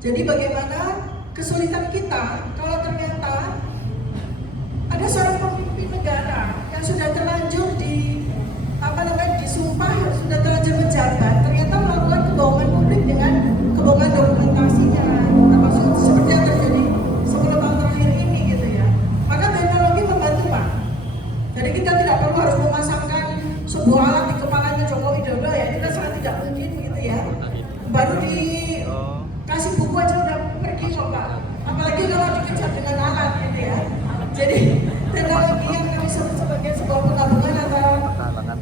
Jadi bagaimana kesulitan kita kalau ternyata ada seorang pemimpin negara yang sudah terlanjur disumpah, sudah terlanjur menjabat, ternyata melakukan kebohongan publik dengan kebohongan dokumentasinya, termasuk seperti yang terjadi 10 tahun terakhir ini gitu ya. Maka teknologi membantu Pak. Jadi kita tidak perlu harus memasangkan sebuah alat di kepalanya Joko Widodo ya, itu kan sangat tidak mungkin gitu ya. Baru dikasih buku aja udah pergi kok Pak. Apalagi kalau dikejar dengan alat gitu ya. Jadi teknologi yang kami sebut sebagai sebuah penggabungan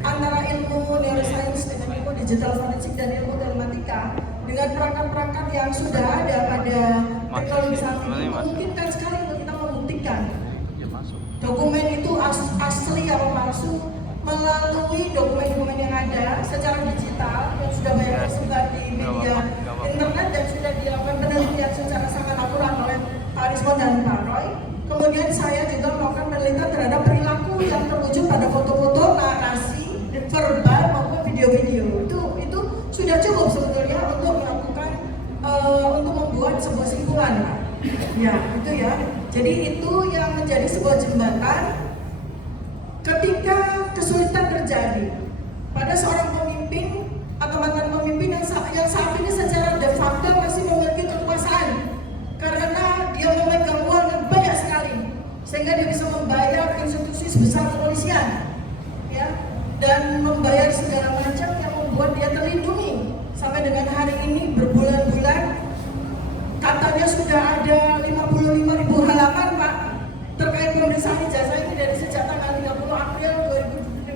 antara ilmu neuroscience dengan ilmu digital forensik dan ilmu telematika dengan perangkat-perangkat yang sudah ada pada teknologi saat ini memungkinkan sekali untuk kita membuktikan dokumen itu asli atau palsu melalui dokumen-dokumen yang ada secara digital yang sudah banyak tersebar di media internet dan sudah dilakukan penelitian secara sangat akurat oleh Pak Rismon dan Pak Roy. Kemudian saya juga melakukan penelitian terhadap perilaku yang terwujud pada foto-foto, narasi, verbal maupun video-video. Itu sudah cukup sebetulnya untuk melakukan untuk membuat sebuah simpulan, Pak. Ya, itu ya. Jadi itu yang menjadi sebuah jembatan ketika kesulitan terjadi pada seorang pemimpin atau mantan pemimpin yang saat ini secara de facto masih memiliki kekuasaan karena dia memegang uang yang banyak sekali sehingga dia bisa membayar institusi sebesar kepolisian ya, dan membayar segala macam yang membuat dia terlindungi sampai dengan hari ini berbulan-bulan. Katanya sudah ada 55.000 halaman Pak terkait pemeriksaan ijazah ini dari sejak tanggal 30 April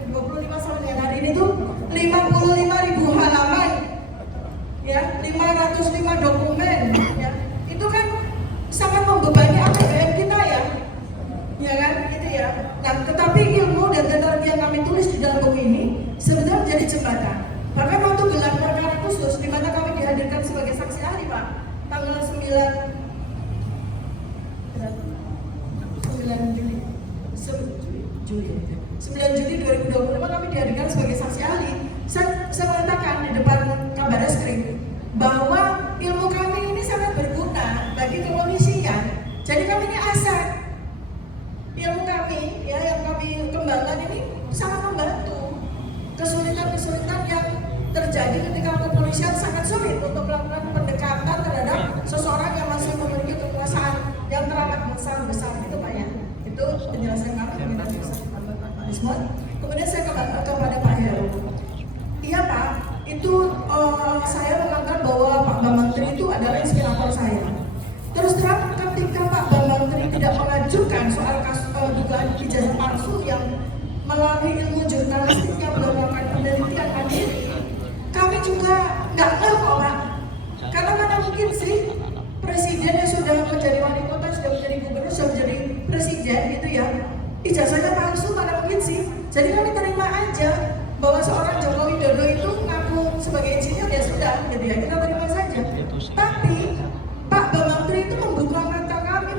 2025 sampai dengan hari ini tuh 55.000 halaman ya, 505 dokumen ya. Itu kan sangat membebani APBN kita ya kan gitu ya. Nah, tetapi ilmu dan teknologi yang kami tulis di dalam buku ini sebetulnya menjadi jembatan. Bahkan waktu gelar perkara khusus di mana kami dihadirkan sebagai saksi ahli Pak, tanggal 9 Juli 2025 kami dihadirkan sebagai saksi ahli. Saya mengatakan di depan Kabarreskrim bahwa ilmu kami ini sangat berguna bagi kepolisian. Jadi kami ini aset. Ilmu kami ya yang kami kembangkan ini sangat membantu. Kesulitan-kesulitan yang terjadi ketika kepolisian sangat sulit untuk melakukan pendekatan terhadap seseorang yang masih memiliki kekuasaan yang teramat besar itu Pak ya. Itu penjelasan kami dengan Pak Rismon. Kemudian saya kepada Pak Heru. Iya Pak, itu saya menganggap bahwa Pak Bambang Tri itu adalah inspirator saya. Terus terang ketika Pak Bambang Tri tidak mengajukan soal dugaan ijazah palsu yang melalui ilmu jurnalistiknya belum melakukan penelitian kami juga nggak tahu kok Pak. Karena mana mungkin sih presiden yang sudah menjadi wali kota, sudah menjadi gubernur, sudah menjadi presiden gitu ya, ijazahnya palsu, mana mungkin sih. Jadi kami terima aja bahwa seorang Joko Widodo itu ngaku sebagai insinyur ya sudah gitu ya, kita terima saja. Tapi Pak Bambang Tri itu membuka mata kami,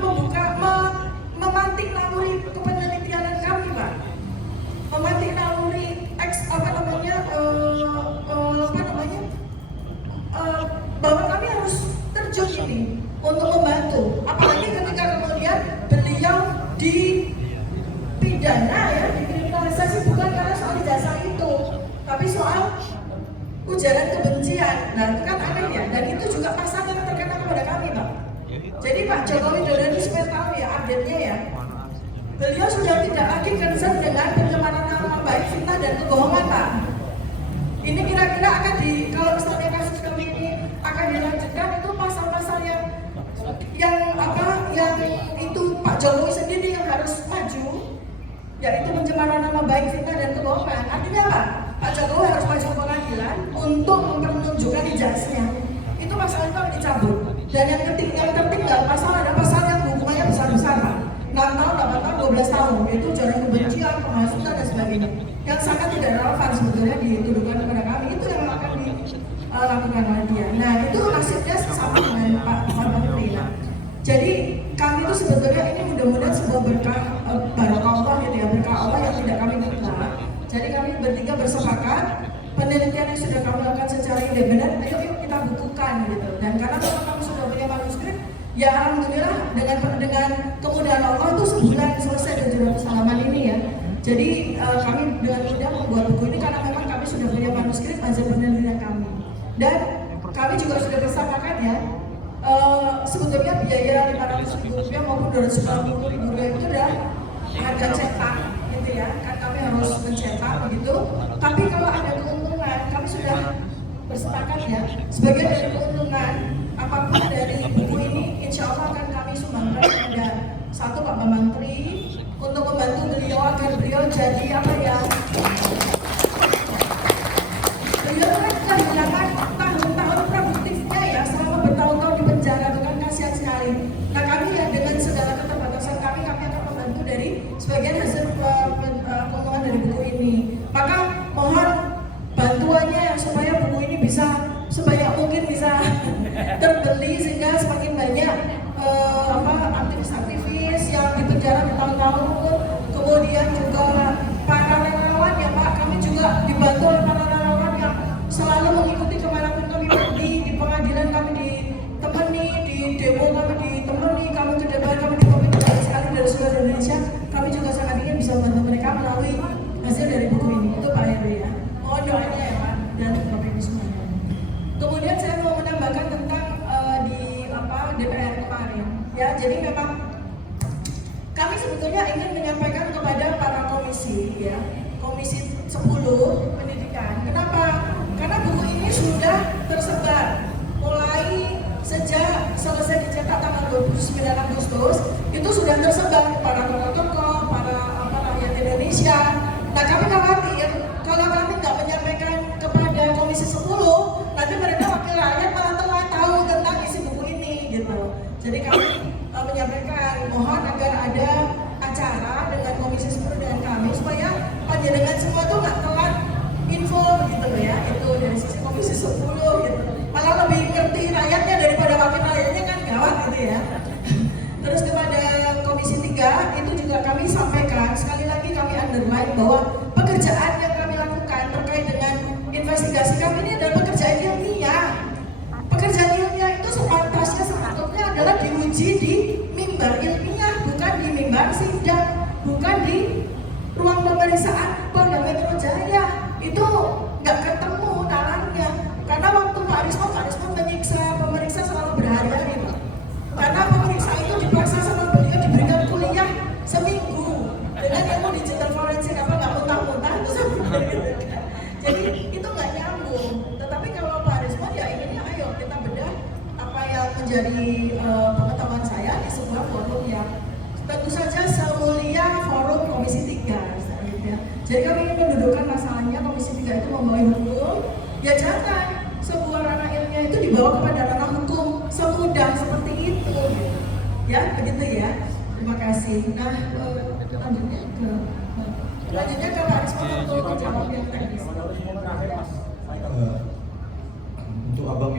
memantik naluri kepenelitianan kami Pak, memantik naluri bahwa kami harus terjun ini untuk membantu. Apalagi ketika kemudian beliau dipidana ya, dikriminalisasi bukan karena soal ijazah itu, tapi soal ujaran kebencian. Nah itu kan aneh ya, dan itu juga pasal yang terkena kepada kami Pak. Jadi Pak Joko Widodo ini supaya tahu ya update-nya ya, beliau sudah tidak lagi concern dengan pencemaran nama baik, fitnah dan kebohongan Pak. Ini kira-kira akan kalau misalnya kasus kami ini akan dilanjutkan, itu pasal-pasal yang itu Pak Jokowi sendiri yang harus maju, yaitu pencemaran nama baik, fitnah dan kebohongan. Artinya apa? Pak Jokowi harus maju ke pengadilan untuk mempertunjukkan ijazahnya. Itu pasal itu akan dicabut. Dan yang tertinggal pasal ada pasal yang hukumannya besar-besaran, 6 tahun, 8 tahun, 12 tahun, yaitu ujaran kebencian, penghasutan dan sebagainya, yang sangat tidak relevan sebetulnya dituduhkan kepada kami. Itu yang akan dilakukan oleh dia. Nah itu nasibnya sama dengan Pak Menteri. Jadi kami itu sebetulnya ini mudah-mudahan sebuah berkah barokah Allah gitu ya, berkah Allah yang tidak kami minta. Jadi kami bertiga bersepakat penelitian yang sudah kami lakukan secara independen, ayo kita bukukan lakukan gitu. Dan karena memang kami sudah punya manuskrip, ya alhamdulillah dengan kemudahan Allah itu sebulan selesai dan 700 halaman ini ya. Jadi kami dengan mudah membuat buku ini karena memang kami sudah punya manuskrip hasil penelitian kami. Dan kami juga sudah bersepakat ya, sebetulnya biaya 500 ribu rupiah maupun 250 ribu rupiah itu adalah harga cetak gitu ya, kan kami harus mencetak begitu. Tapi kalau ada keuntungan, kami sudah bersepakat ya, sebagian dari keuntungan apapun dari buku ini insya Allah akan kami sumbangkan kepada satu Pak Menteri untuk membantu beliau agar beliau jadi apa ya, beliau kan kehilangan tahun-tahun produktifnya ya, selama bertahun-tahun di penjara itu kan kasihan sekali. Nah kami ya dengan segala keterbatasan kami akan membantu dari sebagian hasil keuntungan dari buku ini. Maka mohon bantuannya ya, supaya buku ini bisa sebanyak mungkin bisa terbeli sehingga semakin banyak aktivis-aktivis yang di penjara bertahun-tahun, kemudian juga para relawan ya Pak, kami juga dibantu oleh para relawan yang selalu mengikuti kemanapun kami pergi, di pengadilan kami ditemani, di demo kami ditemani, kami ke depan kami ditemani banyak sekali dari seluruh Indonesia. Kami juga sangat ingin bisa membantu mereka melalui hasil dari buku ini. Itu Pak Heru ya. Mohon doanya ya Pak dan Bapak Ibu semuanya. Kemudian saya mau menambahkan tentang DPR kemarin ya. Jadi memang kami sebetulnya ingin menyampaikan kepada para komisi ya, komisi 10 pendidikan. Kenapa? Karena buku ini sudah tersebar mulai sejak selesai dicetak tanggal 29 Agustus, itu sudah tersebar para tokoh-tokoh, para rakyat Indonesia. Nah kami khawatir kalau kami nggak menyampaikan kepada komisi 10, nanti mereka wakil rakyat malah telah tahu tentang isi buku ini gitu. Jadi kami menyampaikan mohon agar ada acara dengan komisi 10 dengan kami supaya panjenengan semua tuh nggak telat info gitu ya. Itu dari sisi komisi 10 gitu. Malah lebih ngerti rakyatnya daripada wakil rakyatnya kan gawat gitu ya. Terus kepada komisi 3 itu juga kami sampaikan, sekali lagi kami underline bahwa pekerjaan yang kami lakukan terkait dengan investigasi kami ini adalah pekerjaan ilmiah. Pekerjaan ilmiah itu sepantasnya sepatutnya adalah diuji di mimbar ilmiah, bukan di mimbar sidang, bukan di ruang pemeriksaan Polda Metro Jaya. Itu nggak ketemu nalarnya. Karena waktu Pak Risma pemeriksa selalu berhari-hari Pak. Karena pemeriksa itu dipaksa sama beliau diberikan kuliah seminggu dengan ilmu digital forensik apa nggak muntah-muntah itu sebenarnya. Jadi itu nggak nyambung. Tetapi kalau Pak Risma ya inginnya ayo kita bedah apa yang menjadi pengetahuan saya di sebuah forum yang tentu saja semulia forum Komisi 3 ya. Jadi kami ingin mendudukkan masalahnya Komisi 3 itu membawa hukum. Ya jangan sebuah ranah ilmiah itu dibawa kepada ranah hukum semudah seperti itu. Ya begitu ya. Terima kasih. Nah lanjutnya ke Pak Risma untuk menjawab yang teknis. Untuk abang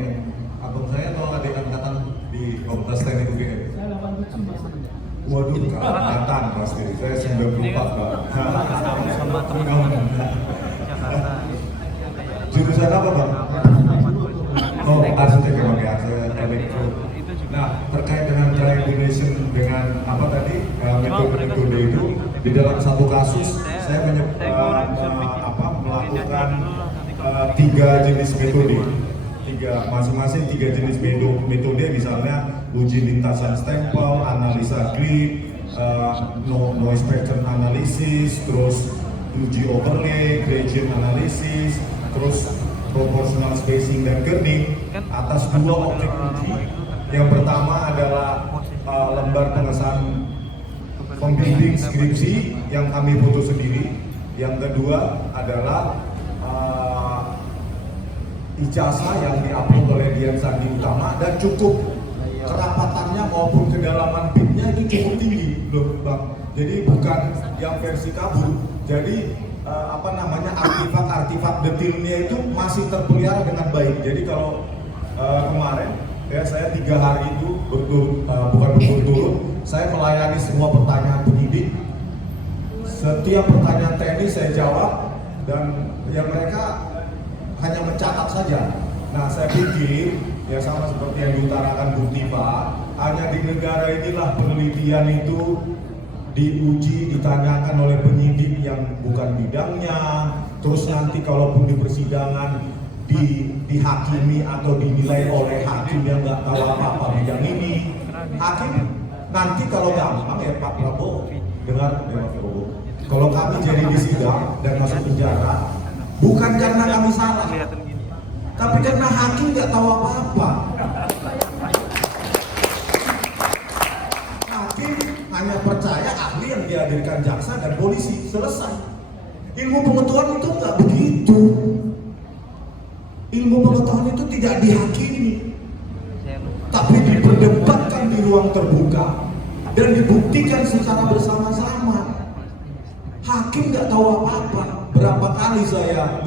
saya tolong ada angkatan di Fakultas Teknik UGM. Waduh, angkatan pasti. Saya 94 Pak. Sama teman-teman Jakarta. Jurusan apa Bang? Oh, arsitek ya Bang ya. Saya elektro. Nah, terkait dengan triangulation dengan apa tadi metode itu di dalam satu kasus saya melakukan 3 jenis metode. Masing-masing 3 jenis metode, misalnya uji lintasan stempel, analisa grid, noise pattern analysis, terus uji overlay, gradient analysis, terus proportional spacing dan kerning atas 2 objek uji. Yang pertama adalah lembar pengesahan pembimbing skripsi yang kami foto sendiri. Yang kedua adalah ijazah yang diupload oleh Dian Sandi Utama dan cukup kerapatannya maupun kedalaman bitnya itu cukup tinggi loh Bang. Jadi bukan yang versi kabur. Jadi artifak-artifak detailnya itu masih terpelihara dengan baik. Jadi kalau kemarin ya saya 3 hari itu berturut-turut saya melayani semua pertanyaan penyidik. Setiap pertanyaan teknis saya jawab dan yang mereka hanya mencatat saja. Nah, saya pikir ya sama seperti yang diutarakan Bu Tifa, hanya di negara inilah penelitian itu diuji, ditanyakan oleh penyidik yang bukan bidangnya, terus nanti kalaupun di persidangan dihakimi atau dinilai oleh hakim yang nggak tahu apa-apa bidang ini. Hakim nanti kalau gampang ya Pak Prabowo, dengar ya Pak Prabowo, kalau kami jadi disidang dan masuk penjara, bukan karena kami salah, tapi karena hakim nggak tahu apa-apa. Hakim hanya percaya ahli yang dihadirkan jaksa dan polisi, selesai. Ilmu pengetahuan itu nggak begitu. Ilmu pengetahuan itu tidak dihakimi, tapi diperdebatkan di ruang terbuka dan dibuktikan secara bersama-sama. Hakim nggak tahu apa-apa. Berapa kali saya